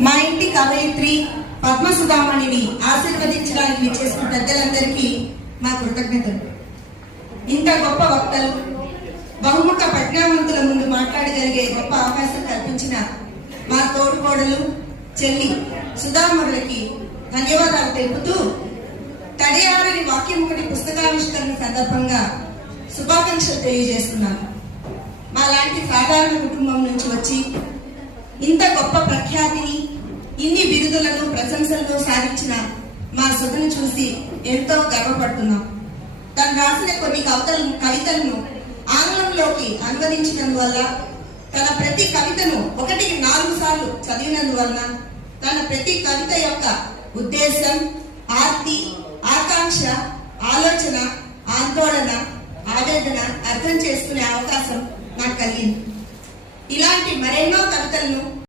మా ఇంటి కవయిత్రి పద్మసుధామణిని ఆశీర్వదించడానికి విచ్చేసిన పెద్దలందరికీ మా కృతజ్ఞతలు. ఇంత గొప్ప వక్తలు బహుముఖ ప్రజ్ఞావంతుల ముందు మాట్లాడగలిగే గొప్ప అవకాశం కల్పించిన మా తోడుకోడలు చెల్లి సుధామురులకి ధన్యవాదాలు తెలుపుతూ తడియారని ఒకటి పుస్తకావిష్కరణ సందర్భంగా శుభాకాంక్షలు తెలియజేస్తున్నాను. మా లాంటి సాధారణ కుటుంబం నుంచి వచ్చి ఇంత గొప్ప ప్రఖ్యాతిని ఇన్ని బిరుదులను ప్రశంసలను సాధించిన మా సుధను చూసి ఎంతో గర్వపడుతున్నాం. తను రాసిన కొన్ని కవితలను కవితలను ఆంగ్లంలోకి అనువదించినందువల్ల తన ప్రతి కవితను ఒకటికి నాలుగు సార్లు చదివినందువలన తన ప్రతి కవిత యొక్క ఉద్దేశం ఆర్తి ఆకాంక్ష ఆలోచన ఆందోళన ఆవేదన అర్థం చేసుకునే అవకాశం నాకు కలిగింది. ఇలాంటి మరెన్నో కవితలను